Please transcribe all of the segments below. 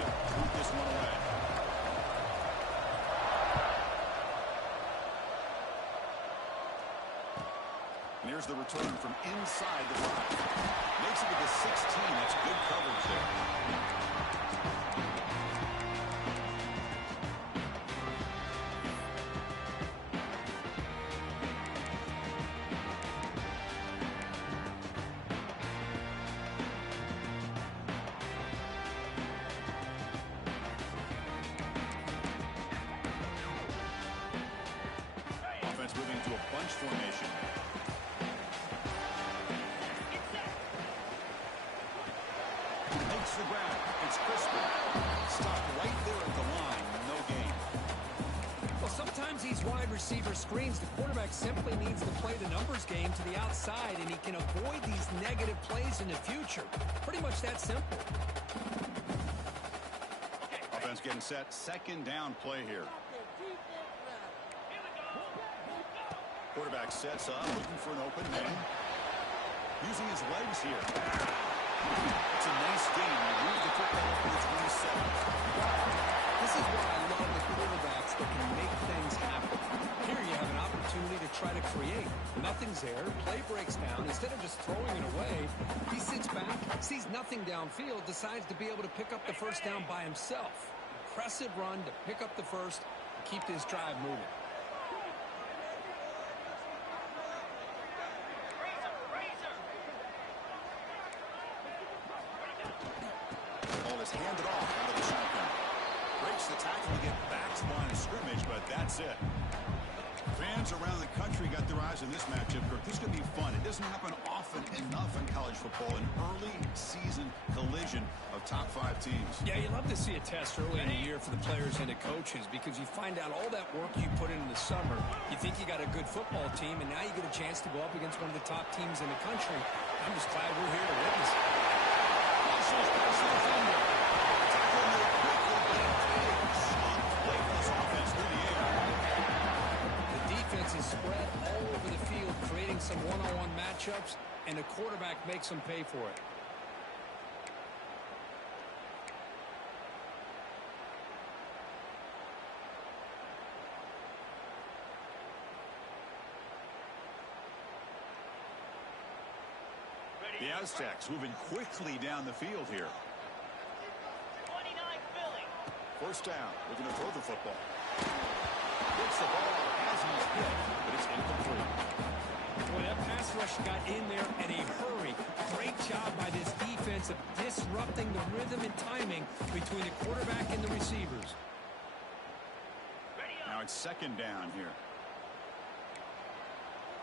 to root this one away. And here's the return from inside the 5. Makes it to the 16. That's good coverage there. Moving to a bunch formation. Makes the grab. It's Crispin. Stopped right there at the line. No gain. Well, sometimes these wide receiver screens, the quarterback simply needs to play the numbers game to the outside, and he can avoid these negative plays in the future. Pretty much that simple. Offense getting set. Second down play here. Quarterback sets up, looking for an open man. Using his legs here. It's a nice game. He moves the football up to the 27. This is why I love the quarterbacks that can make things happen. Here you have an opportunity to try to create. Nothing's there. Play breaks down. Instead of just throwing it away, he sits back, sees nothing downfield, decides to be able to pick up the first down by himself. Impressive run to pick up the first, keep this drive moving. Handed off out of the shotgun. Breaks the tackle to get back to the line of scrimmage, but that's it. Fans around the country got their eyes on this matchup. This could be fun. It doesn't happen often enough in college football. An early season collision of top 5 teams. Yeah, you love to see a test early in the year for the players and the coaches because you find out all that work you put in the summer. You think you got a good football team, and now you get a chance to go up against one of the top teams in the country. I'm just glad we're here to witness it. Russell's past the defender. Tackle move quickly, but it takes on play for this offense through the air. The defense is spread all over the field, creating some one-on-one matchups, and the quarterback makes them pay for it. The Aztecs moving quickly down the field here. 29 Philly. First down. Looking to throw the football. Gets the ball as he's hit, but it's incomplete. Boy, that pass rush got in there in a hurry. Great job by this defense of disrupting the rhythm and timing between the quarterback and the receivers. Now it's second down here.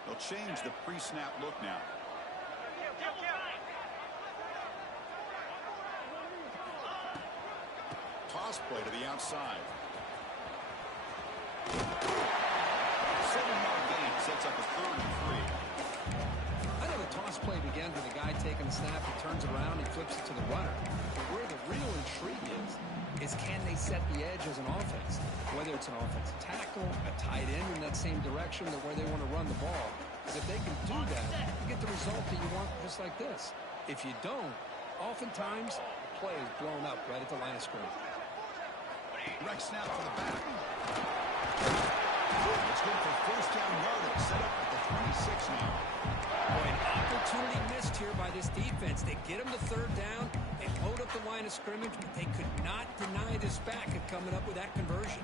They'll change the pre-snap look now. Toss play to the outside. 7-yard gain sets up a 3rd and 3. I know the toss play begins with a guy taking the snap, he turns around, he flips it to the runner. But where the real intrigue is can they set the edge as an offense? Whether it's an offensive tackle, a tight end in that same direction, or where they want to run the ball. Because if they can do that, you get the result that you want just like this. If you don't, oftentimes the play is blown up right at the line of scrimmage. Right snap to the back. It's good for first down yardage. Set up at the 26 now. Boy, an opportunity missed here by this defense. They get them to 3rd down. They load up the line of scrimmage, but they could not deny this back of coming up with that conversion.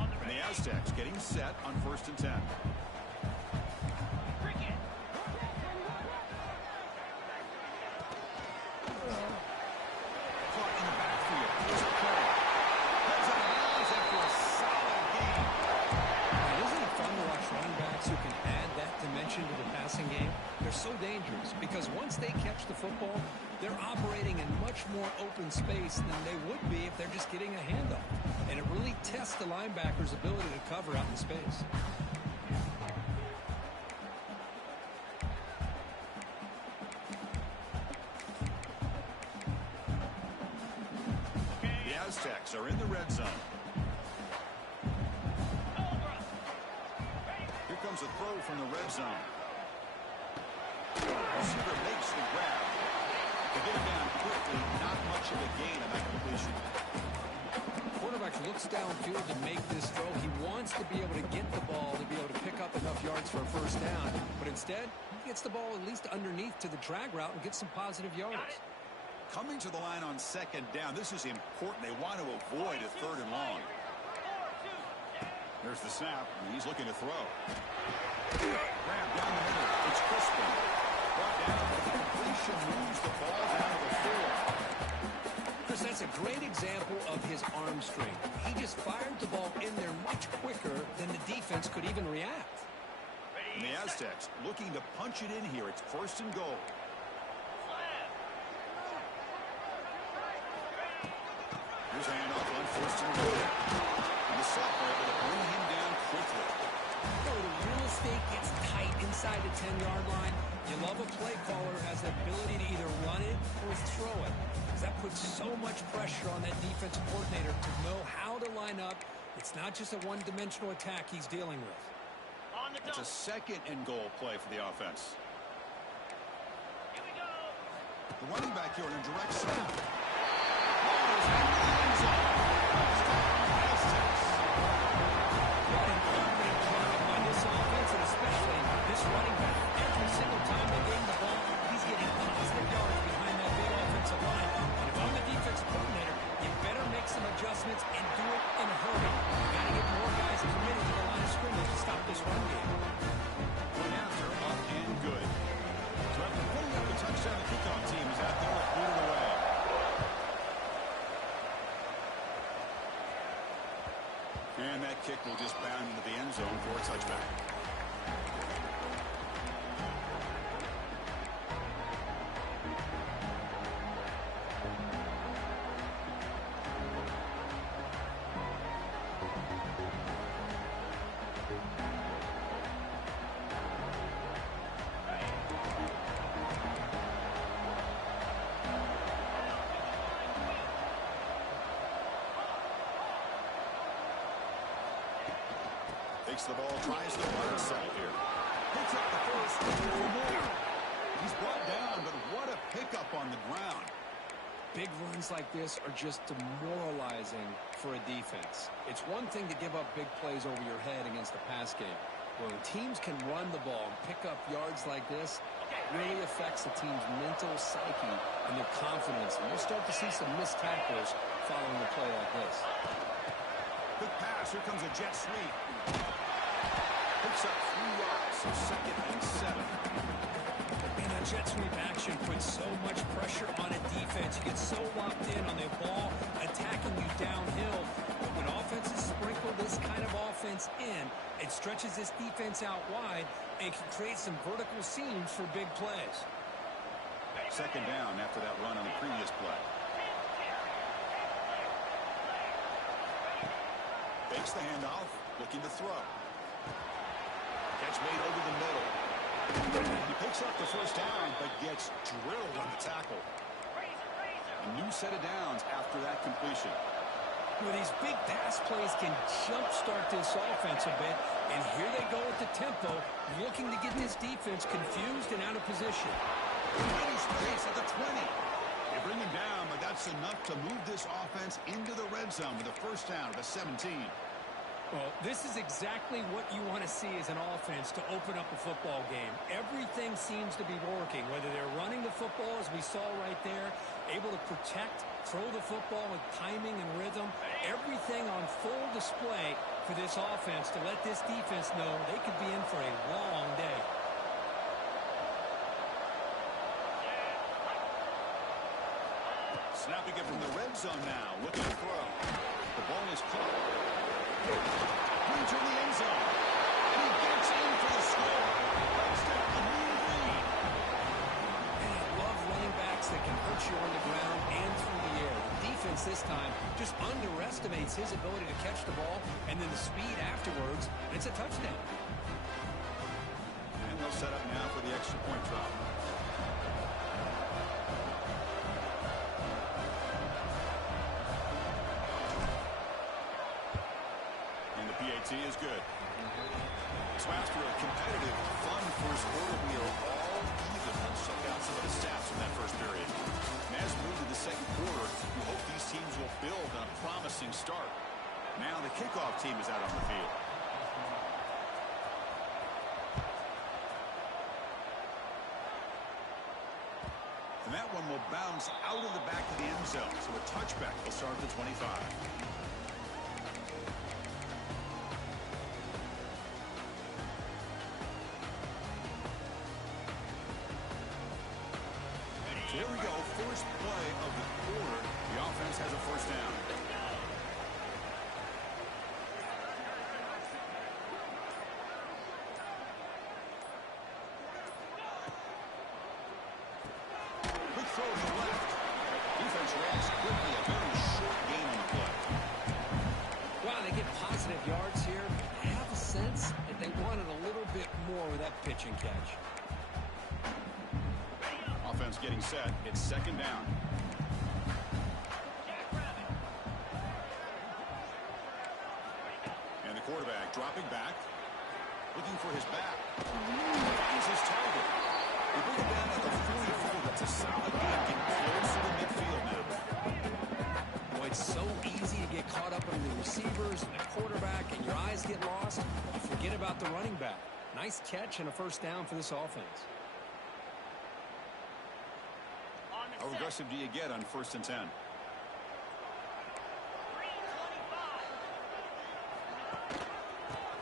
And the Aztecs getting set on 1st and 10. So dangerous because once they catch the football, they're operating in much more open space than they would be if they're just getting a handoff. And it really tests the linebacker's ability to cover out in space. The Aztecs are in the red zone. Here comes a throw from the red zone. receiver makes the grab. To get him down quickly, not much of a gain on that completion. Quarterback looks downfield to make this throw. He wants to be able to get the ball to be able to pick up enough yards for a first down. But instead, he gets the ball at least underneath to the drag route and gets some positive yards. Coming to the line on second down, this is important. They want to avoid a third and long. There's the snap, and he's looking to throw. Grab down the middle. It's Crispin. Brought down, but the completion moves the ball down to the 4. Chris, that's a great example of his arm strength. He just fired the ball in there much quicker than the defense could even react. And the Aztecs looking to punch it in here. It's first and goal. Here's a handoff on first and goal. And the sophomore able to bring him down quickly. The real estate gets tight inside the 10-yard line. You love a play caller who has the ability to either run it or throw it. Because that puts so much pressure on that defensive coordinator to know how to line up. It's not just a one-dimensional attack he's dealing with. It's a second and goal play for the offense. The running back here in a direct snap. What an opening play by this offense, and especially this running back. Every single time they gain the ball, he's getting positive yards behind that big offensive line. And if I'm the defensive coordinator, you better make some adjustments and do it in a hurry. You got to get more guys committed to the line of scrimmage to stop this run game. One after, up and good. So after putting up a touchdown, the kickoff team is out there to beat it away. And that kick will just bound into the end zone for a touchback. Takes the ball, tries the right side here. Picks up the first, looking for more. He's brought down, but what a pickup on the ground. Big runs like this are just demoralizing for a defense. It's one thing to give up big plays over your head against the pass game. When teams can run the ball and pick up yards like this, it really affects the team's mental psyche and their confidence. And you'll start to see some missed tackles following a play like this. Good pass. Here comes a jet sweep. Picks up 3 yards, so second and 7. And a jet sweep action puts so much pressure on a defense. You get so locked in on the ball attacking you downhill. But when offenses sprinkle this kind of offense in, it stretches this defense out wide and can create some vertical seams for big plays. Second down after that run on the previous play. Fakes the handoff, looking to throw. Catch made over the middle. He picks up the first down, but gets drilled on the tackle. A new set of downs after that completion. Well, these big pass plays can jumpstart this offense a bit, and here they go at the tempo, looking to get this defense confused and out of position. Any space at the 20. They bring him down, but that's enough to move this offense into the red zone with a first down at the 17. Well, this is exactly what you want to see as an offense to open up a football game. Everything seems to be working, whether they're running the football, as we saw right there, able to protect, throw the football with timing and rhythm. Everything on full display for this offense to let this defense know they could be in for a long day. Snapping it from the red zone now, looking to throw. The ball is caught. Into the end zone. And he gets in for the score. Touchdown, the new lead. And I love running backs that can hurt you on the ground and through the air. The defense this time just underestimates his ability to catch the ball, and then the speed afterwards, and it's a touchdown. And they'll set up now for the extra point drop. PAT is good. So after a competitive, fun first quarter, we are all even so kickoff team is out on the field. And that one will bounce out of the back of the end zone. So a touchback will start at the 25. Here we go. First play of the quarter. The offense has a first down. Quick throw to the left. Defense reacts quickly. A very short gain on the play. Wow, they get positive yards here. I have a sense that they wanted a little bit more with that pitch and catch. Offense getting set. It's second down. And the quarterback dropping back. Looking for his back. Finds his target. They bring it down at the 44. That's a solid gain. Getting close to the midfield now. Boy, it's so easy to get caught up in the receivers and the quarterback, and your eyes get lost. You forget about the running back. Nice catch and a first down for this offense. How aggressive do you get on 1st and 10?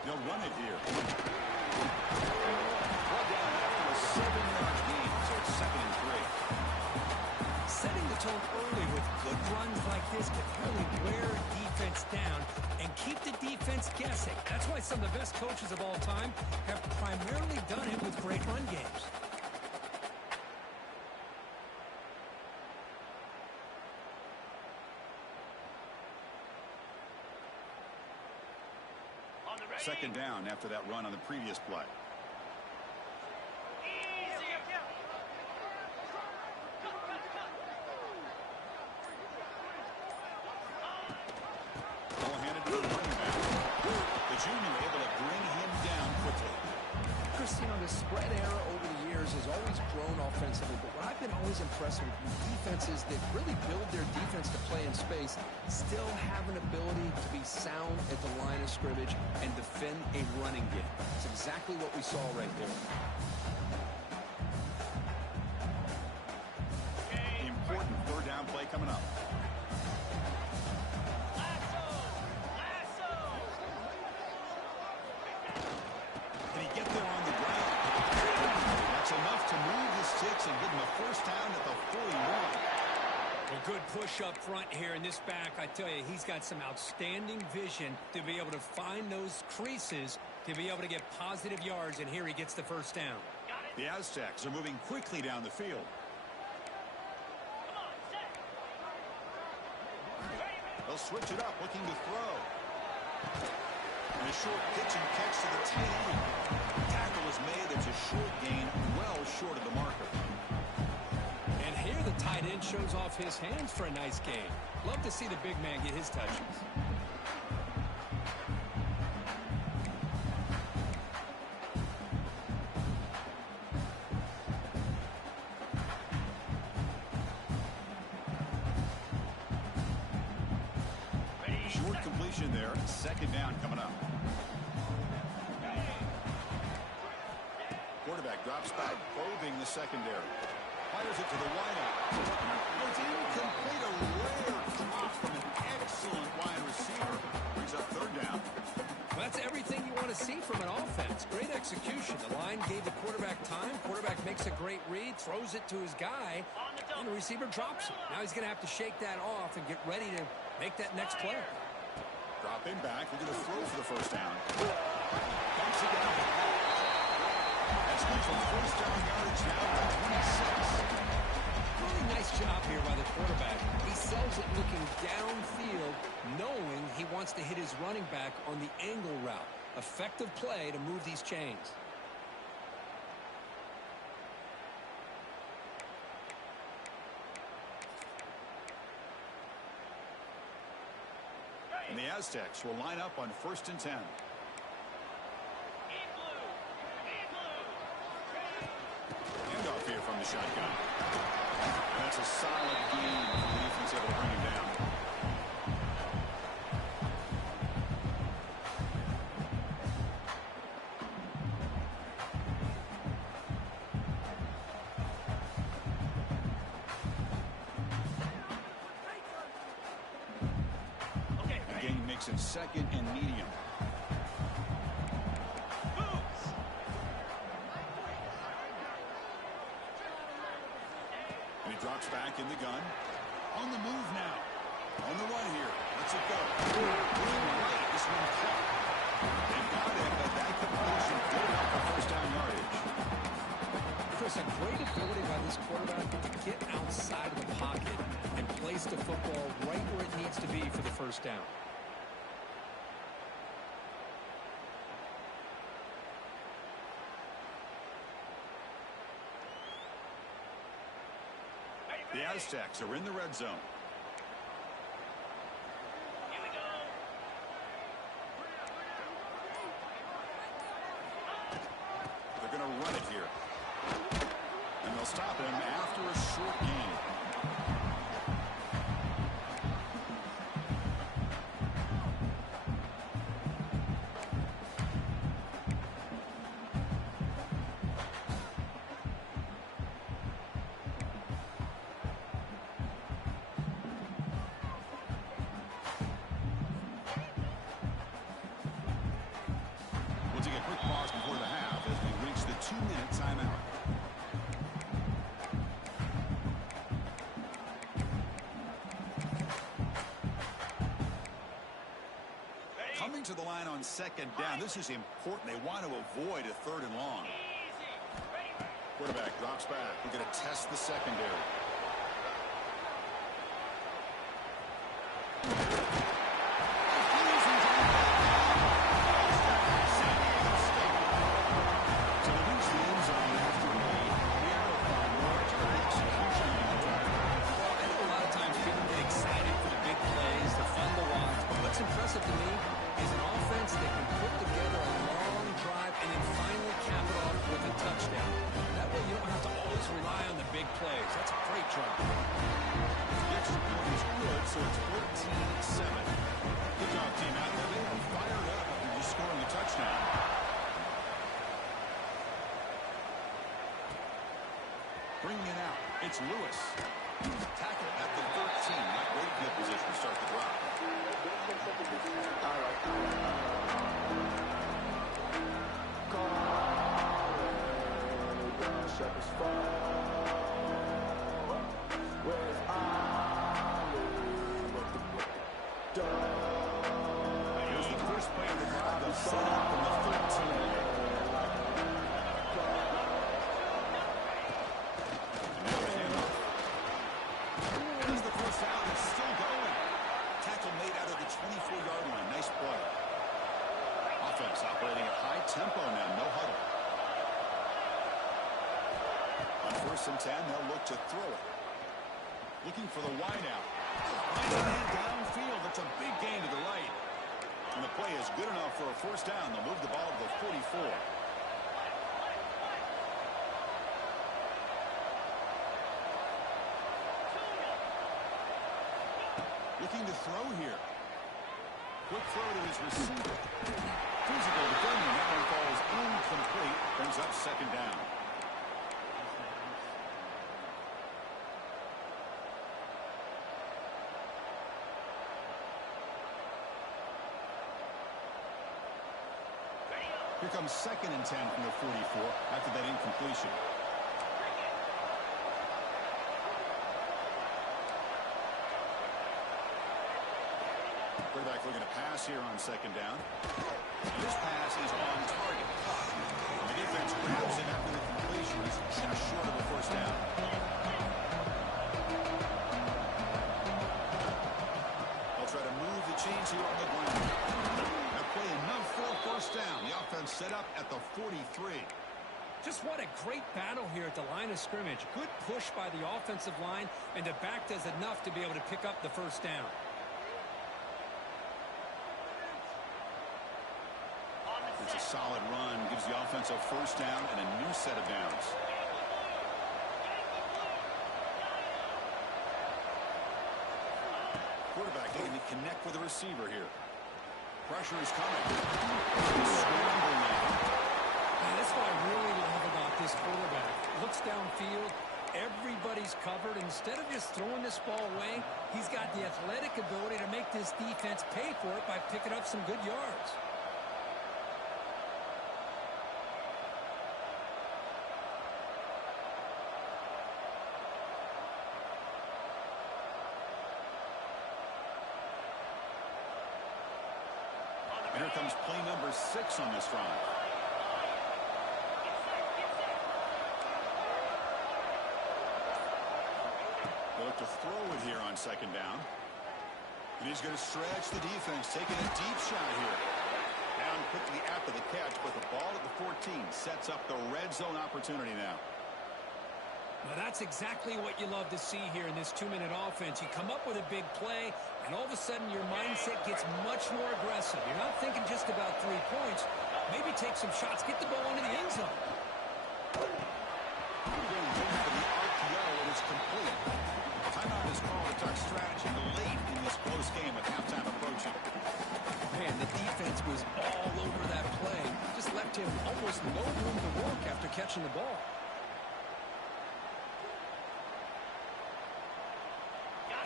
They'll run it here. Brought down after a 7-yard gain, so it's 2nd and 3. Setting the tone early with good runs like this can really wear defense down and keep the defense guessing. That's why some of the best coaches of all time have primarily done it with great run games. Second down after that run on the previous play. Ball handed to the running back. The junior able to bring him down quickly. Chris, you know, the spread era over the years has always grown offensively, but what I've been always impressed with defenses that really build their defense to play in space still have an ability to be sound at the line of scrimmage and defend a running game. It's exactly what we saw right there. Important 3rd down play coming up. Can he get there on the ground? That's enough to move the sticks and give him a first down at the 41. A good push up front here in this back. I tell you, he's got some outstanding vision to be able to find those creases to be able to get positive yards, and here he gets the first down. The Aztecs are moving quickly down the field. They'll switch it up, looking to throw. And a short pitch and catch to the tight end. Tackle is made. It's a short gain, well short of the marker. And here the tight end shows off his hands for a nice gain. Love to see the big man get his touches. Short completion there. Second down coming up. Quarterback drops back, probing the secondary. Fires it to the wideout. It's incomplete. A rare drop from an excellent wide receiver. Brings up 3rd down. Well, that's everything you want to see from an offense. Great execution. The line gave the quarterback time. Quarterback makes a great read, throws it to his guy, and the receiver drops it. Now he's going to have to shake that off and get ready to make that next play. Drop him back. We're going to throw for the first down. Dumps it down. That's good for first down yardage now at 26. Really nice job here by the quarterback. He sells it looking downfield, knowing he wants to hit his running back on the angle route. Effective play to move these chains. And the Aztecs will line up on 1st and 10. Handoff here from the shotgun. And that's a solid gain. The defense able to bring him down. Makes it second and medium. And he drops back in the gun. On the move now. On the run here. Let's it go. Right. This one caught. They got it, but that completion did help for first down yardage. Chris, a great ability by this quarterback to get outside of the pocket and place the football right where it needs to be for the first down. The Aztecs are in the red zone. Here we go. They're going to run it here. And they'll stop him after a short gain. We'll take a quick pause before the half as we reach the 2-minute timeout. Coming to the line on second down. This is important. They want to avoid a third and long. Quarterback drops back. We're going to test the secondary. To reach the end zone after a lead, we have to find more execution on the drive. Well, I know a lot of times people get excited for the big plays, the fun to watch, but what's impressive to me is an offense that can put together a long drive and then finally cap it off with a touchdown. That way you don't have to always rely on the big plays. That's a great drive. The extra point is good, so it's 14-7. Good job, team out there. They are fired up after just scoring a touchdown. Bringing it out. It's Lewis. Tackle at the 13. Not great field position to start the drive. Here's the first play of the drive. They'll set up from the 13. And now the handoff. As the first down is still going. Tackle made out of the 24-yard line. Nice play. Offense operating at high tempo now. No huddle. On 1st and 10, they'll look to throw it. Looking for the wide out. Finding it downfield. That's a big gain to the right. And the play is good enough for a first down. They'll move the ball to the 44. Looking to throw here. Quick throw to his receiver. Physical defending. That one falls incomplete. Brings up second down. Here comes 2nd and 10 from the 44 after that incompletion. Quarterback looking to pass here on 2nd down. And this pass is on target. The defense grabs it after the completion. He's just short of a first down. They'll try to move the chains here on the ground. Now play enough for a first down. The offense set up at the 43. Just what a great battle here at the line of scrimmage. Good push by the offensive line, and the back does enough to be able to pick up the first down. It's a solid run. Gives the offense a first down and a new set of downs. Quarterback looking to connect with the receiver here. Pressure is coming. Scramble now. And that's what I really love about this quarterback. Looks downfield, Everybody's covered. Instead of just throwing this ball away, he's got the athletic ability to make this defense pay for it by picking up some good yards. And here comes play number 6 on this drive. They'll look to throw it here on second down. And he's going to stretch the defense, taking a deep shot here. Down quickly after the catch, but the ball at the 14 sets up the red zone opportunity now. Now that's exactly what you love to see here in this 2-minute offense. You come up with a big play, and all of a sudden your mindset gets much more aggressive. You're not thinking just about 3 points. Maybe take some shots, get the ball into the end zone. The RPO, and it's complete. Timeout is called to talk strategy late in this close game with halftime approaching. Man, the defense was all over that play. Just left him almost no room to work after catching the ball.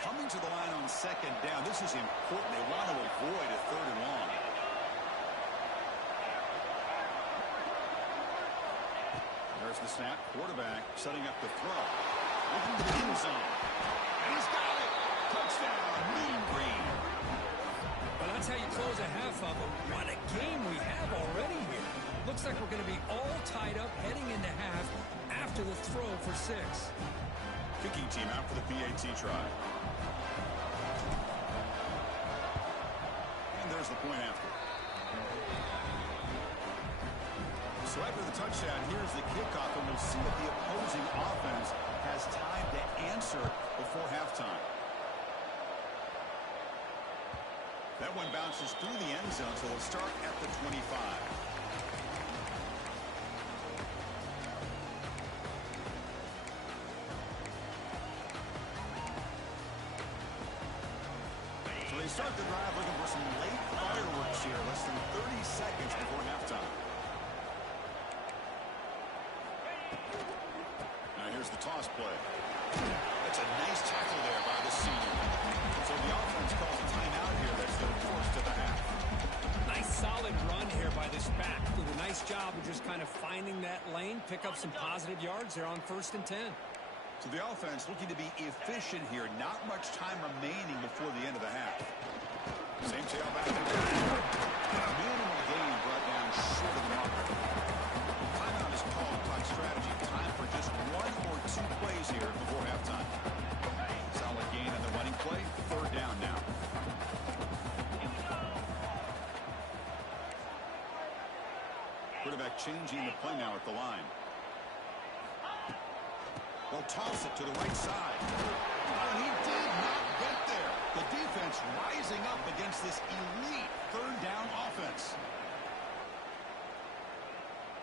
Coming to the line on second down, this is important. They want to avoid a 3rd and long. There's the snap. Quarterback setting up the throw. Looking to the end zone. And he's got it. Touchdown, Mean Green. Well, that's how you close a half of it. What a game we have already here. Looks like we're going to be all tied up heading into half after the throw for 6. Kicking team out for the PAT try. And there's the point after. So after the touchdown, here's the kickoff, and we'll see if the opposing offense has time to answer before halftime. That one bounces through the end zone, so we'll start at the 25. They start the drive looking for some late fireworks here, less than 30 seconds before halftime. Now here's the toss play. That's a nice tackle there by the senior. So the offense calls a timeout here. That's their force to the half. Nice solid run here by this back. Did a nice job of just kind of finding that lane, pick up some positive yards there on 1st and 10. So the offense looking to be efficient here. Not much time remaining before the end of the half. Same tailback. Minimal gain brought down short of the mark. Timeout is called. Clock strategy. Time for just 1 or 2 plays here before halftime. Solid gain on the running play. 3rd down now. Quarterback changing the play now at the line. They'll toss it to the right side. Oh, he did not get there. The defense rising up against this elite 3rd down offense.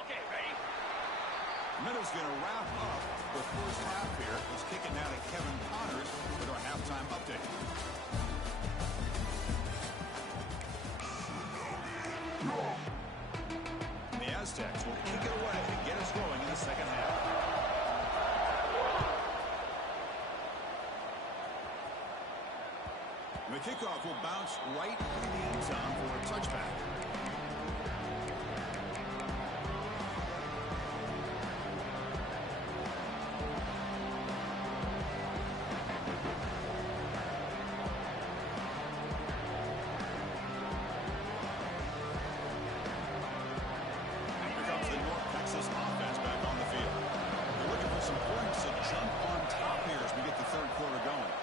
Okay, ready? Middle's going to wrap up the first half here. He's kicking out at Kevin Connors with our halftime update. The Aztecs will kick it away and get us going in the second half. The kickoff will bounce right through the end zone for a touchback. Here comes the North Texas offense back on the field. They're looking for some points to jump on top here as we get the 3rd quarter going.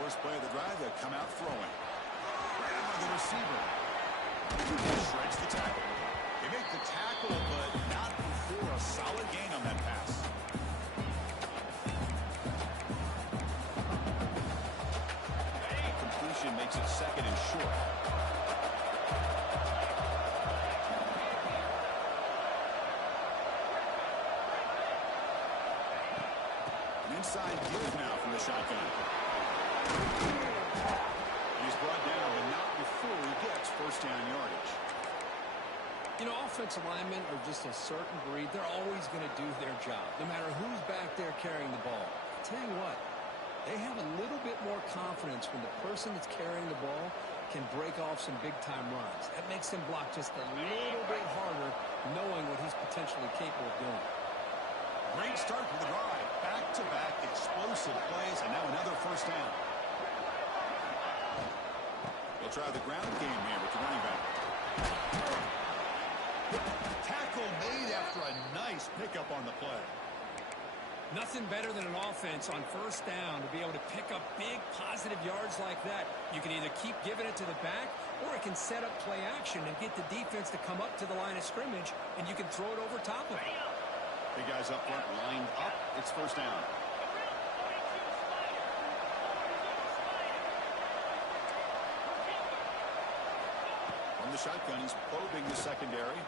First play of the drive, they'll come out throwing. Right by the receiver. Shreds the tackle. They make the tackle, but not before a solid gain on that pass. Completion makes it 2nd and short. An inside give now from the shotgun. He's brought down, but not before he gets 1st down yardage. You know, offensive linemen are just a certain breed. They're always going to do their job, no matter who's back there carrying the ball. I'll tell you what, they have a little bit more confidence when the person that's carrying the ball can break off some big-time runs. That makes them block just a little bit harder, knowing what he's potentially capable of doing. Great start for the drive. Back-to-back explosive plays, and now another first down. They'll try the ground game here with the running back. Tackle made after a nice pickup on the play. Nothing better than an offense on first down to be able to pick up big positive yards like that. You can either keep giving it to the back, or it can set up play action and get the defense to come up to the line of scrimmage, and you can throw it over top of it. Big guys up front lined up. It's first down. From the shotgun, he's probing the secondary.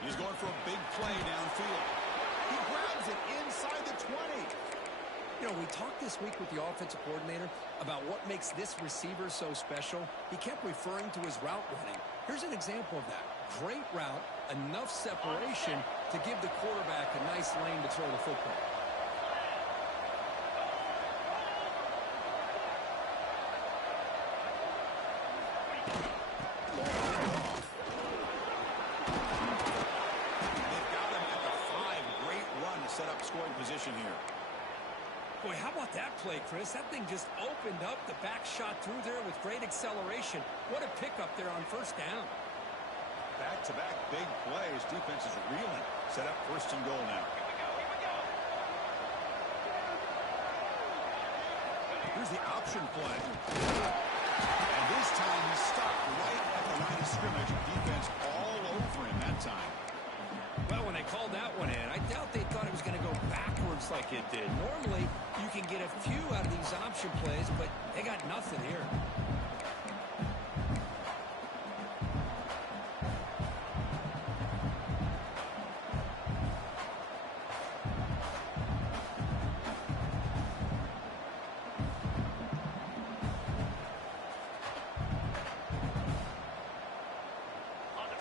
He's going for a big play downfield. He grabs it inside the 20. You know, we talked this week with the offensive coordinator about what makes this receiver so special. He kept referring to his route running. Here's an example of that. Great route, enough separation to give the quarterback a nice lane to throw the football. Set up scoring position here. Boy, how about that play, Chris? That thing just opened up. The back shot through there with great acceleration. What a pickup there on first down. Back-to-back big plays. Defense is reeling. Set up first and goal now. Here's the option play. And this time he stopped right at the line of scrimmage. Defense all over him that time. Well, when they called that one in, I doubt they thought it was going to go backwards like it did. Normally, you can get a few out of these option plays, but they got nothing here.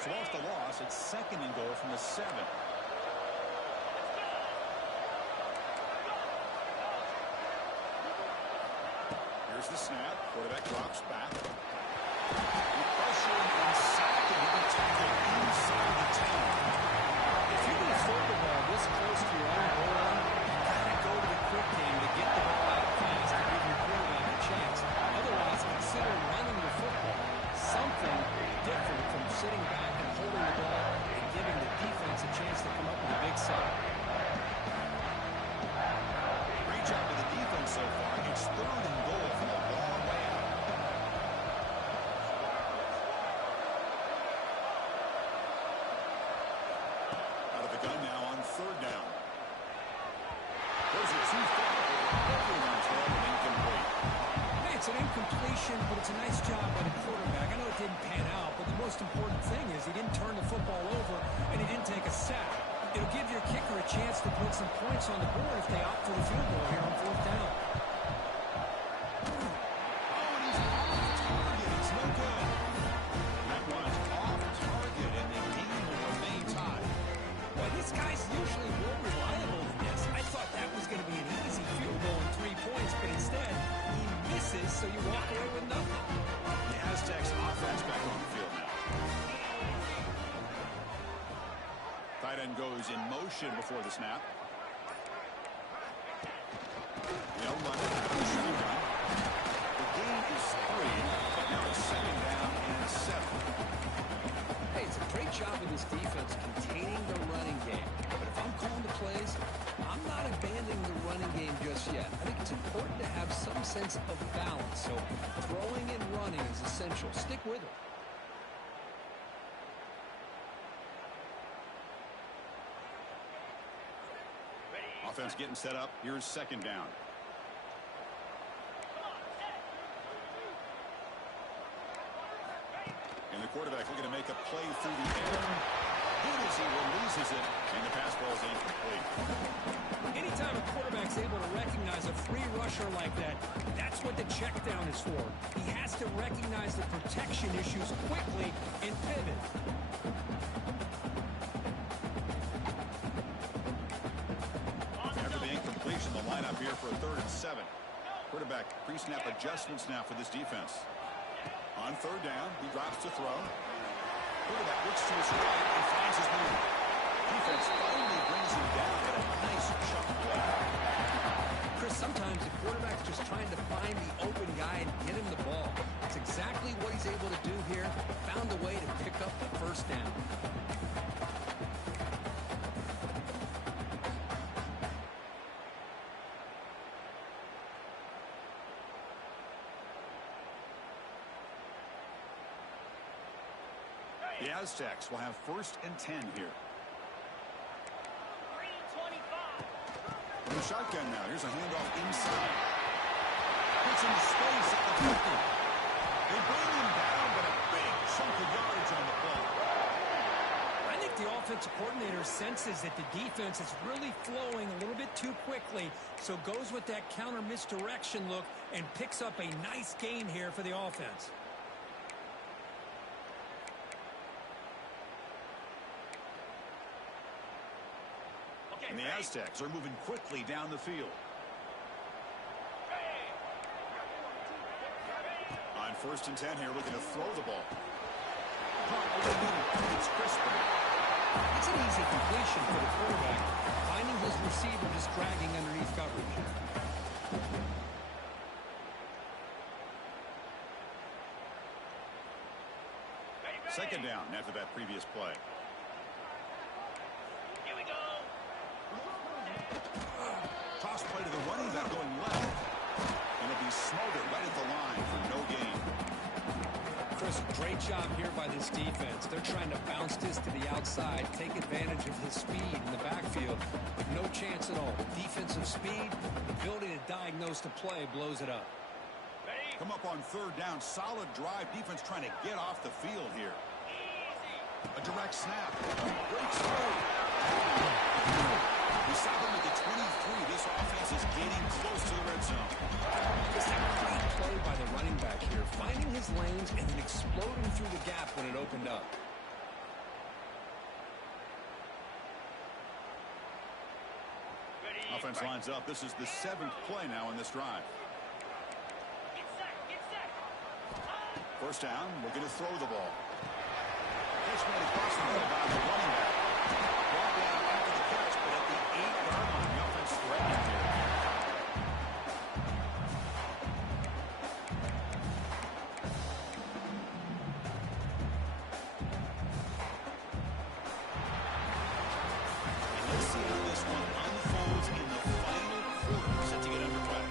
So off the loss, it's second and goal from the 7. Here's the snap. Quarterback drops back. Pressure and sack, and he tackled inside the 10. If you're going to throw the ball this close to your own goal line, you got to go to the quick game to get the ball out fast to give your quarterback a chance. Otherwise, consider running the football. Something different from sitting back and holding the ball and giving the defense a chance to come up with a big sack. Great job by the defense so far. It's third and goal from a long way out. Out of the gun now on third down. Those are too far. Everyone's head and incomplete. Hey, it's an incompletion, but it's a nice job by the quarterback. I know it didn't pan out, but the most important thing is he didn't turn the football over and he didn't take a sack. It'll give your kicker a chance to put some points on the board if they opt for the field goal here on fourth down. Oh, and he's off target. It's no good. That one's off target, and the game will remain tied. Well, this guy's usually more reliable than this. I thought that was going to be an easy field goal and 3 points, but instead, he misses, so you walk away with nothing. The Aztecs offense back on the field now. Tight end goes in motion before the snap. They'll run it out of the shotgun. The gain is 3. Now it's second down and 7. Hey, it's a great job of this defense containing the running game. But if I'm calling the plays, I'm not abandoning the running game just yet. I think it's important to have some sense of balance. So throwing and running is essential. Stick with it. Offense getting set up. Here's second down. And the quarterback looking to make a play through the air. Good as he releases it, and the pass ball is incomplete. Anytime a quarterback's able to recognize a free rusher like that, that's what the check down is for. He has to recognize the protection issues quickly and pivot. line up here for a 3rd and 7. Quarterback pre-snap adjustments now for this defense. On 3rd down, he drops to throw. Quarterback looks to his right and finds his man. Defense finally brings him down, but a nice chunk play. Chris, sometimes the quarterback's just trying to find the open guy and get him the ball. That's exactly what he's able to do here. Found a way to pick up the 1st down. The Aztecs will have 1st and 10 here. 3:25. From the shotgun now. Here's a handoff inside. Puts him in space at the 50. They bring him down, but a big chunk of yardage on the play. I think the offensive coordinator senses that the defense is really flowing a little bit too quickly, so goes with that counter misdirection look and picks up a nice gain here for the offense. And the Aztecs are moving quickly down the field. On 1st and 10 here, looking to throw the ball. It's crisp. It's an easy completion for the quarterback, finding his receiver just dragging underneath coverage. 2nd down after that previous play. Here we go. Toss play to the running back going left. And it'll be smothered right at the line for no gain. Chris, great job here by this defense. They're trying to bounce this to the outside, take advantage of his speed in the backfield, but no chance at all. Defensive speed, the ability to diagnose the play blows it up. Come up on 3rd down. Solid drive. Defense trying to get off the field here. A direct snap. Breaks through. We saw them at the 23. This offense is getting close to the red zone. Just a great play by the running back here, finding his lanes and then exploding through the gap when it opened up. Offense lines up. This is the 7th play now in this drive. Get set. 1st down, looking to throw the ball. Catch made across the middle by the running back. Ball down after the catch, but at the 8-yard line, the offense threatening here. And let's see how this one unfolds in the final quarter set to get underway.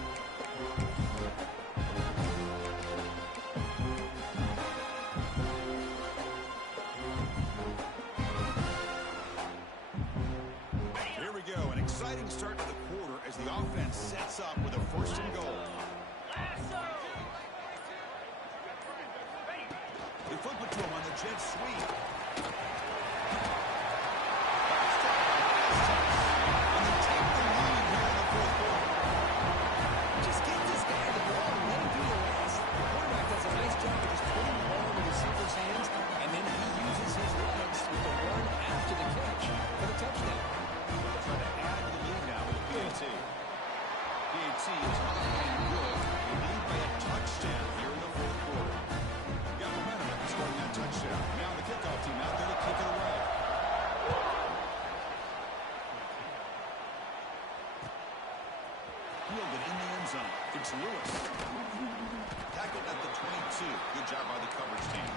Exciting start to the quarter as the offense sets up with a 1st and goal. They flip it to him on the jet sweep. And they take the lead here in the 4th quarter. Just give this guy the ball and let him do the rest. The quarterback does a nice job of just putting the ball in the receiver's hands, and then he uses his legs with the run after the catch for the touchdown. Trying to add to the lead now with the PAT. PAT is not playing good. You lead by a touchdown here in the 4th quarter. You got momentum after scoring that touchdown. Now the kickoff team out there to kick it away. Fielded in the end zone. It's Lewis. Tackled at the 22. Good job by the coverage team.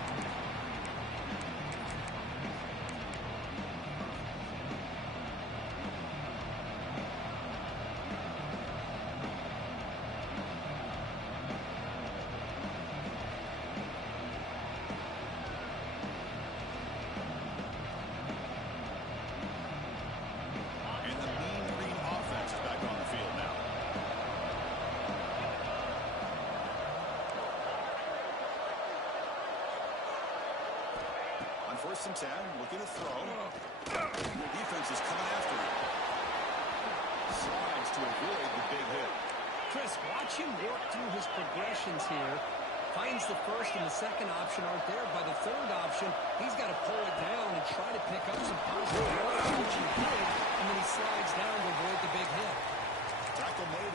First and 10, looking to throw. Defense is coming after him. Slides to avoid the big hit. Chris, watch him work through his progressions here. Finds the 1st and the 2nd option aren't there. By the 3rd option, he's got to pull it down and try to pick up some positive yards, which he did, and then he slides down to avoid the big hit. Tackle made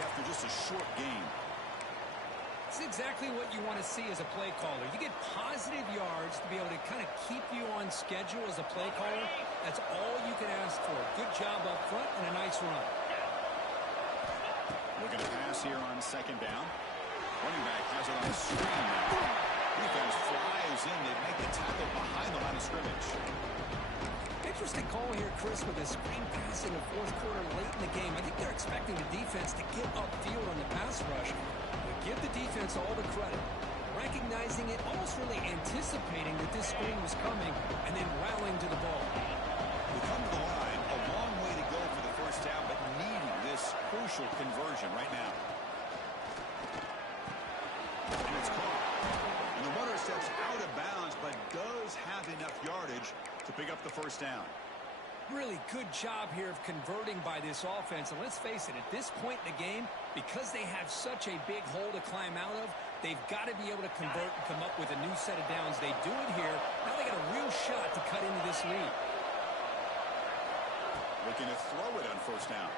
what you want to see as a play caller. You get positive yards to be able to kind of keep you on schedule as a play caller. That's all you can ask for. Good job up front and a nice run. Looking to pass here on second down. Running back has it on the screen now. Defense flies in. They make the tackle behind the line of scrimmage. Interesting call here, Chris, with a screen pass in the fourth quarter late in the game. I think they're expecting the defense to get upfield on the pass rush. But give the defense all the credit. Recognizing it, almost really anticipating that this screen was coming, and then rallying to the ball. We come to the line, a long way to go for the first down, but needing this crucial conversion right now. And it's caught. And the runner steps out of bounds, but does have enough yardage to pick up the first down. Really good job here of converting by this offense. And let's face it, at this point in the game, because they have such a big hole to climb out of, they've got to be able to convert and come up with a new set of downs. They do it here. Now they got a real shot to cut into this lead. Looking to throw it on first down.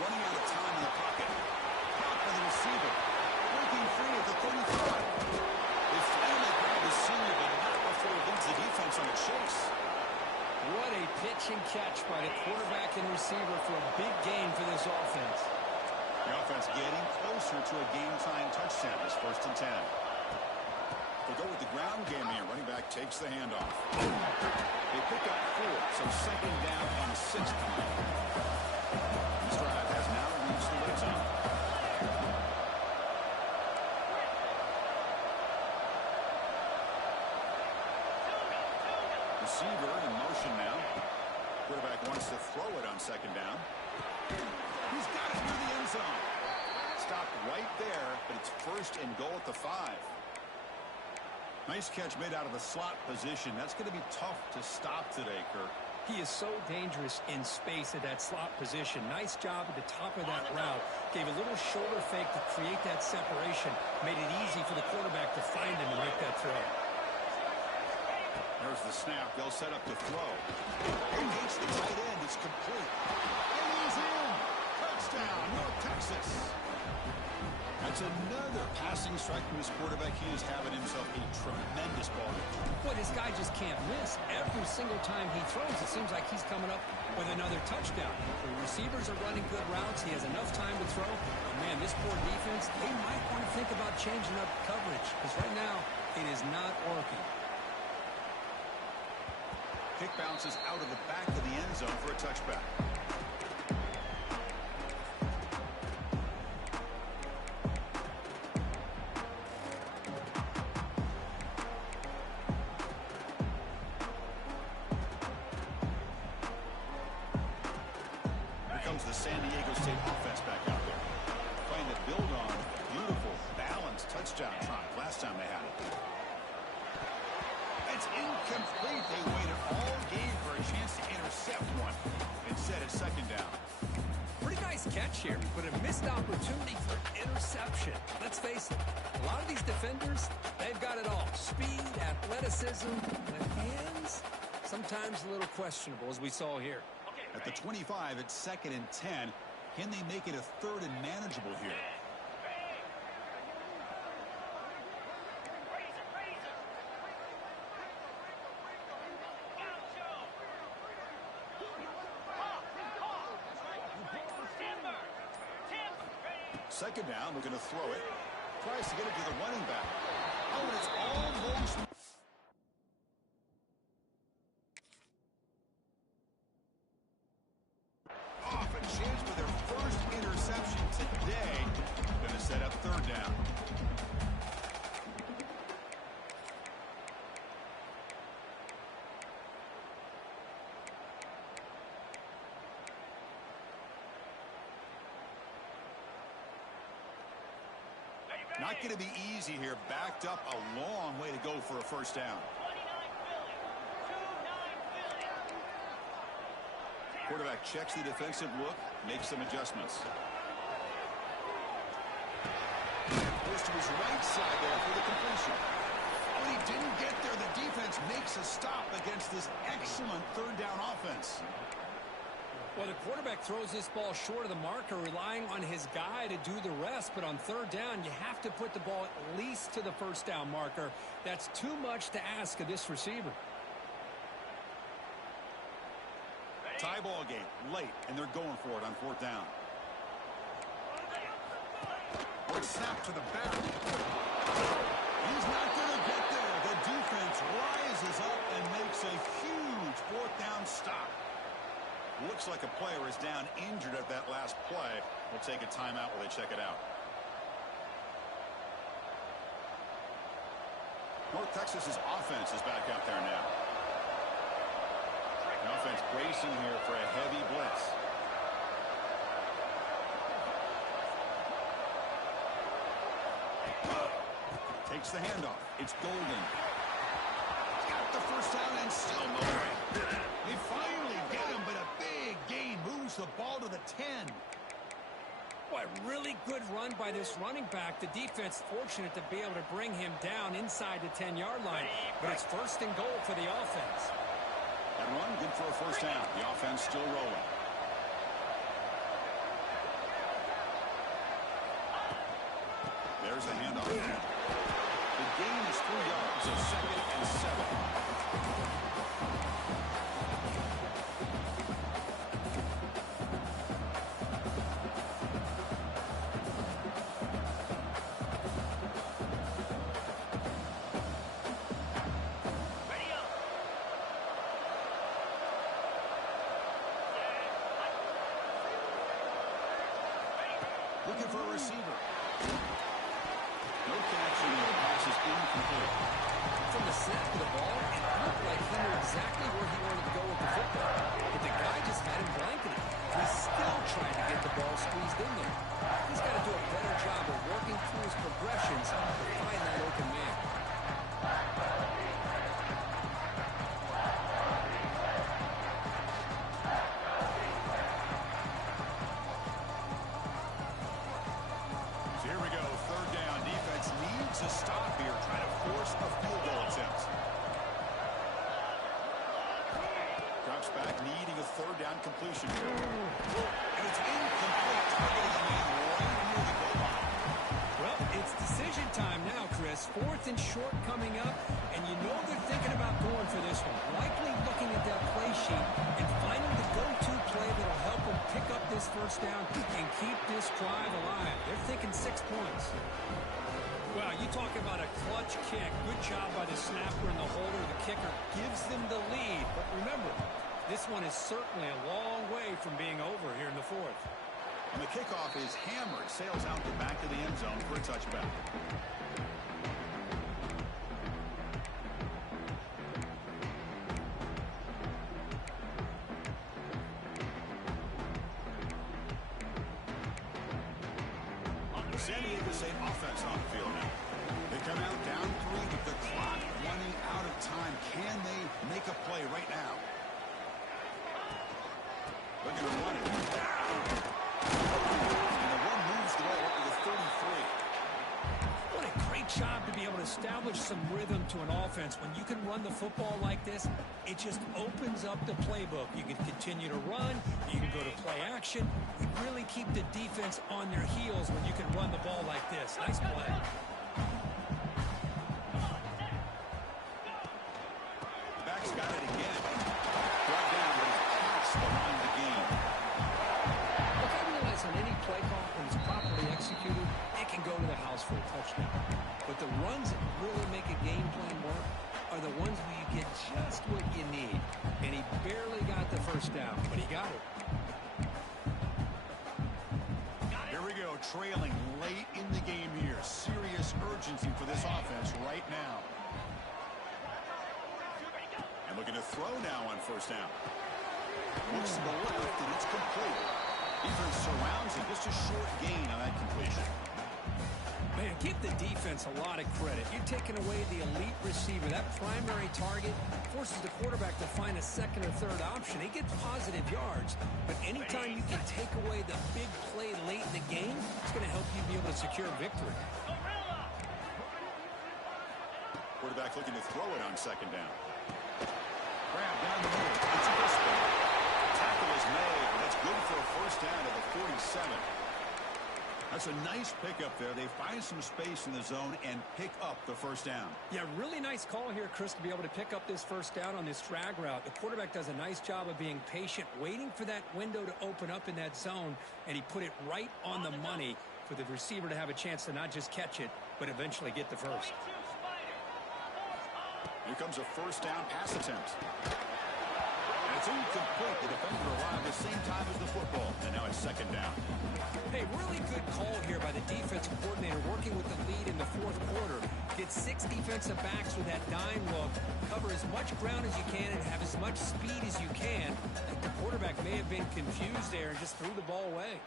Running out of time in the pocket. Caught by the receiver. Breaking free at the 35. They finally grab the senior, but not before it leads the defense on a chase. What a pitch and catch by the quarterback and receiver for a big gain for this offense. The offense getting closer to a game-tying touchdown. It's 1st and 10. They go with the ground game here. Running back takes the handoff. They pick up 4, so second down and 6 coming. This drive has now reached the red zone. Receiver in motion now. Quarterback wants to throw it on second down. He's got it near the end zone. Stopped right there, but it's 1st and goal at the 5. Nice catch made out of the slot position. That's going to be tough to stop today, Kirk. He is so dangerous in space at that slot position. Nice job at the top of that route. Gave a little shoulder fake to create that separation. Made it easy for the quarterback to find him and make that throw. There's the snap. They'll set up the throw. Engage the tight end. It's complete. And he's in. Touchdown, North Texas. That's another passing strike from this quarterback. He is having himself a tremendous ball game. Boy, this guy just can't miss. Every single time he throws, it seems like he's coming up with another touchdown. The receivers are running good routes. He has enough time to throw. But man, this poor defense, they might want to think about changing up coverage, because right now it is not working. Kick bounces out of the back of the end zone for a touchback. Here comes the San Diego State offense back out there. Trying to build on a beautiful, balanced touchdown drive last time they had it. It's incomplete. They waited all game for a chance to intercept one. Instead, it's second down. Pretty nice catch here, but a missed opportunity for interception. Let's face it, a lot of these defenders, they've got it all. Speed, athleticism, and hands, sometimes a little questionable, as we saw here. At the 25, it's 2nd and 10. Can they make it a 3rd and manageable here? Second down, looking to throw it. Tries to get it to the running back. Oh, and it's almost... off. A chance for their first interception today. Going to set up 3rd down. Not going to be easy here. Backed up a long way to go for a first down. Quarterback checks the defensive look, makes some adjustments. Goes to his right side there for the completion. When he didn't get there, the defense makes a stop against this excellent 3rd down offense. Well, the quarterback throws this ball short of the marker, relying on his guy to do the rest. But on third down, you have to put the ball at least to the first down marker. That's too much to ask of this receiver. Tie ball game, late, and they're going for it on fourth down. Or snap to the back. He's not going to get there. The defense rises up and makes a huge fourth down stop. Looks like a player is down injured at that last play. We'll take a timeout while they check it out. North Texas's offense is back out there now. The offense bracing here for a heavy blitz. Takes the handoff. It's Golden. Got the first down and still moving. They finally get him, but a big gain moves the ball to the 10. Boy, really good run by this running back. The defense fortunate to be able to bring him down inside the 10-yard line. But it's first and goal for the offense. That run, good for a first down. The offense still rolling. There's the handoff. The gain is 3 yards, so 2nd and 7. Looking for a receiver. No connection. The pass is incomplete. From the snap of the ball, it looked like he knew exactly where he wanted to go with the football. But the guy just had him blanketed. He's still trying to get the ball squeezed in there. He's got to do a better job of working through his progressions to find that open man. Here we go, third down. Defense needs a stop here, trying to force a field goal attempt. Drops back, needing a third down completion. And it's incomplete, targeting the man right near the goal line. Well, it's decision time now, Chris. Fourth and short coming up, and you know they're thinking about going for this one. Likely looking at that play sheet and finding the go-to play that'll help them pick up this first down and keep this drive alive. They're thinking 6 points. Well, you talk about a clutch kick. Good job by the snapper and the holder. The kicker gives them the lead. But remember, this one is certainly a long way from being over here in the fourth. And the kickoff is hammered, sails out the back of the end zone for a touchback. San Diego State offense on the field now. They come out down 3 with the clock running out of time. Can they make a play right now? Looking to run it. And the run moves the ball up to the 33. What a great job to be able to establish some rhythm to an offense. When you can run the football like this, it just opens up the playbook. You can continue to run. You can go to play action. You really keep the defense on their heels when you can run the ball like this. Nice play. Back's got it again. Brought down, but he's past the line of the game. Look, I realize on any play call, when it's properly executed, it can go to the house for a touchdown. But the runs that really make a game plan work are the ones where you get just what you need. And he barely got the first down, but he got it. Here we go, trailing late in the game here. Serious urgency for this offense right now. And looking to throw now on first down. Looks to the left, and it's complete. Defense surrounds it. Just a short gain on that completion. Man, give the defense a lot of credit. You're taking away the elite receiver. That primary target forces the quarterback to find a second or third option. He gets positive yards. But anytime you can take away the big play late in the game, it's going to help you be able to secure victory. Quarterback looking to throw it on second down. Grab down the middle. It's a whisper. Tackle is made. That's That's a nice pickup there. They find some space in the zone and pick up the first down. Yeah, really nice call here, Chris, to be able to pick up this first down on this drag route. The quarterback does a nice job of being patient, waiting for that window to open up in that zone, and he put it right on the money for the receiver to have a chance to not just catch it, but eventually get the first. Here comes a first down pass attempt. And it's incomplete. The defender arrived at the same time as the football, and now it's second down. Hey, really good call here by the defensive coordinator working with the lead in the fourth quarter. Get 6 defensive backs with that dime look. Cover as much ground as you can and have as much speed as you can. I think the quarterback may have been confused there and just threw the ball away.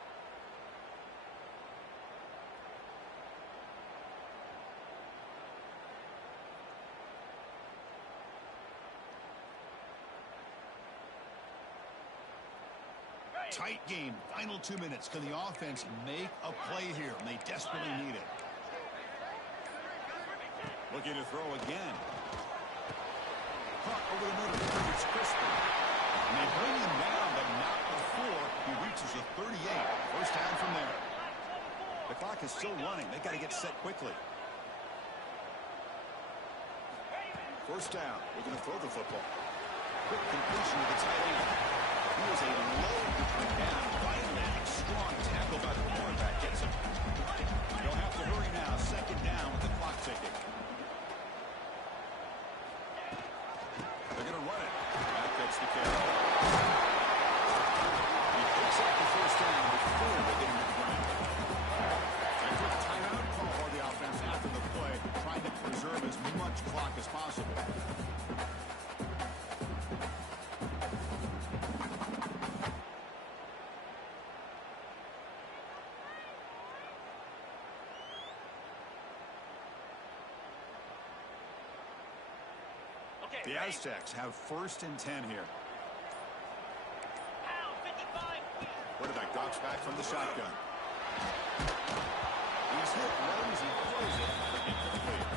Tight game. Final 2 minutes. Can the offense make a play here? And they desperately need it. Looking to throw again. Caught over the middle. It's crispy. And they bring him down, but not before he reaches the 38. First down from there. The clock is still running. They got to get set quickly. First down. Looking to throw the football. Quick completion to the tight end. He was a low to bring down. Finally, a strong tackle by the quarterback gets him. You don't have to hurry now. Second down with the clock ticking. They're going to run it. That gets the carry. He picks up the first down before they get him to the ground. A quick timeout call for the offense after the play, trying to preserve as much clock as possible. The Aztecs have first and 10 here. Quarterback drops back from the shotgun. He's hit right as he throws it, but incomplete.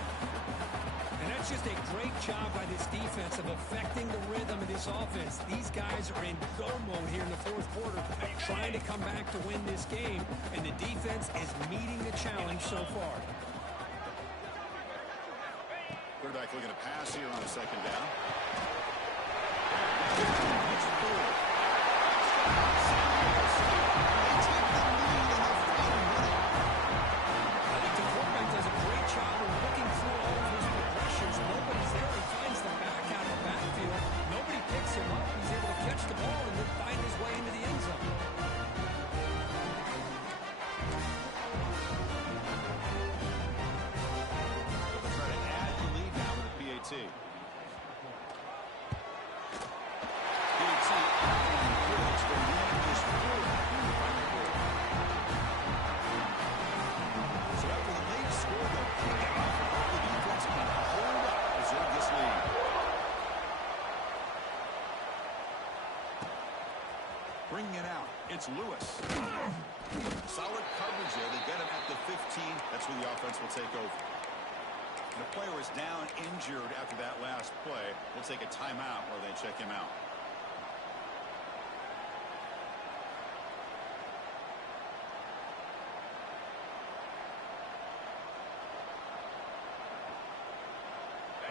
And that's just a great job by this defense of affecting the rhythm of this offense. These guys are in go mode here in the fourth quarter, trying to come back to win this game, and the defense is meeting the challenge so far. Quarterback looking to pass here on a second down. It's forward. I think the quarterback does a great job of looking through all of his progressions. Nobody's there. He finds the back out of the backfield. Nobody picks him up. He's able to catch the ball and then find his way into the end zone. Bringing it out, it's Lewis. Solid coverage there. They get him at the 15. That's where the offense will take over. The player is down injured after that last play. We'll take a timeout where they check him out.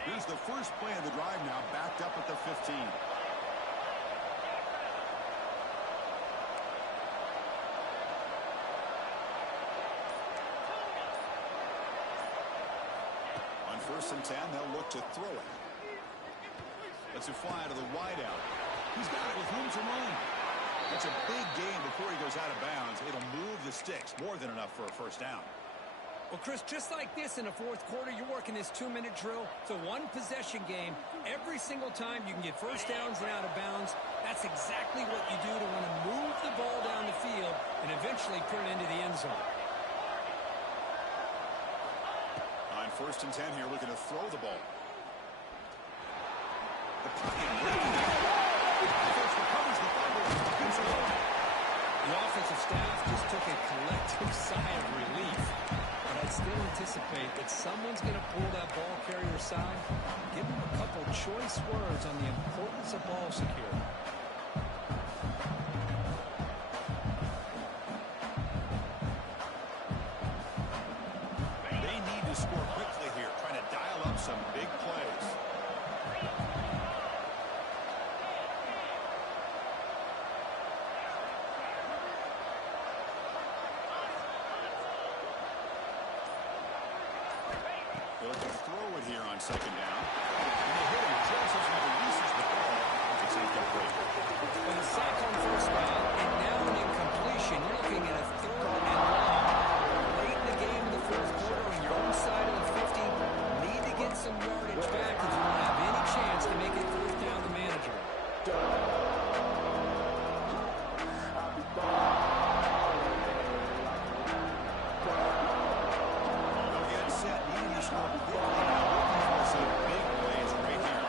Here's the first play of the drive now, backed up at the 15. On first and 10, they'll look to throw it. Lets it fly to the wideout. He's got it with room to run. That's a big gain before he goes out of bounds. It'll move the sticks, more than enough for a first down. Well, Chris, just like this in the fourth quarter, you're working this 2-minute drill. It's a one-possession game. Every single time you can get first downs and out of bounds. That's exactly what you do to want to move the ball down the field and eventually put it into the end zone. On first and 10 here, looking to throw the ball. The pocket breaking out. Defense recovers the fumble. The offensive staff just took a collective sigh of relief. But I'd still anticipate that someone's going to pull that ball carrier aside, give him a couple choice words on the importance of ball security. to score quickly here, trying to dial up some big plays. They'll throw it here on second down. And they hit him just as he releases the ball. It's incomplete. And a sack on first down, and now an incompletion. You're looking at a third and long. Late in the game in the fourth quarter on your own side of the 50. Need to get some yardage back if you want to have any chance to make it fourth down the manager. They'll get set, needing to score quickly now, looking for some big plays right here.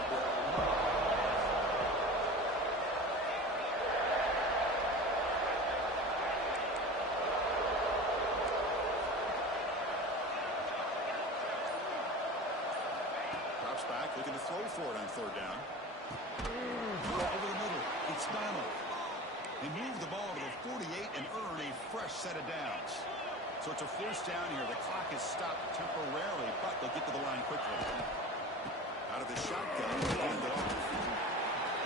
Drops back, looking to throw for it on third down. Over the middle, it's Donald. They move the ball to the 48 and earn a fresh set of downs. So it's a first down here. The clock is stopped temporarily, but they'll get to the line quickly. Out of the shotgun, they hand it off.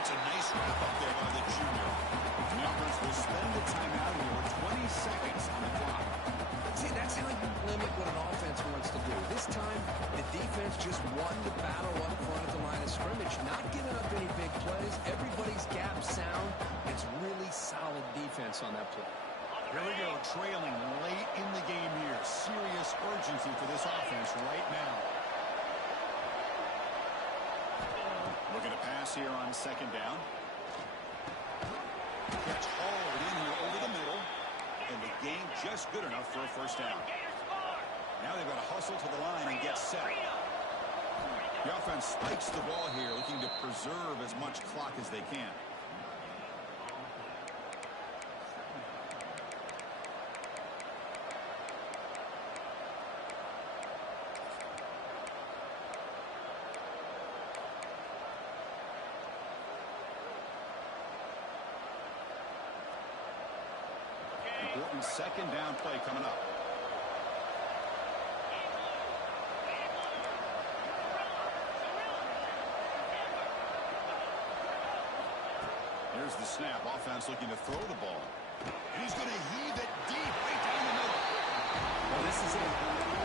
It's a nice wrap up there by the junior. The offense will spend the timeout here with 20 seconds on the clock. See, that's how you limit what an offense wants to do. This time, the defense just won the battle up front at the line of scrimmage, not giving up any big plays. Everybody's gap sound. It's really solid defense on that play. Here we go, trailing late in the game here. Serious urgency for this offense right now. Looking to pass here on second down. Catch hauled in here over the middle. And the game just good enough for a first down. Now they've got to hustle to the line and get set. The offense spikes the ball here, looking to preserve as much clock as they can. Important second down play coming up. Here's the snap. Offense looking to throw the ball. And he's going to heave it deep right down the middle. Well, this is it.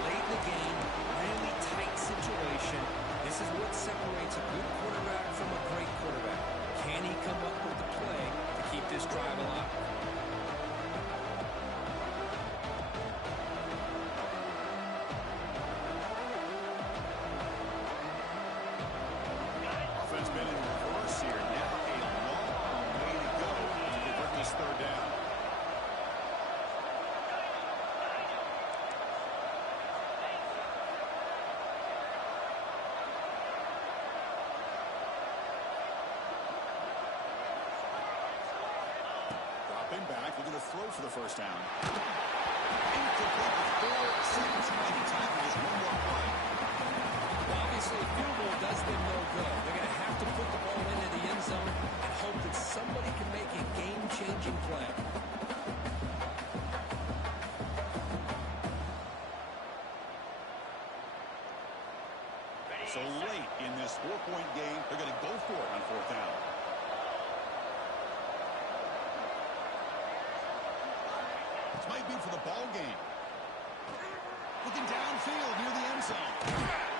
Late in the game, really tight situation. This is what separates a good quarterback from a great quarterback. Can he come up with the play to keep this drive alive? Offense been in reverse here. Now a long way to go to convert this third down. Dropping back, looking to throw for the first down. Incomplete with 4 seconds remaining. Time for just one more play. Obviously, a field goal does them no good. They're going to have to put the ball into the end zone and hope that somebody can make a game-changing play. So late in this 4-point game, they're going to go for it on fourth down. This might be for the ball game. Looking downfield near the end zone.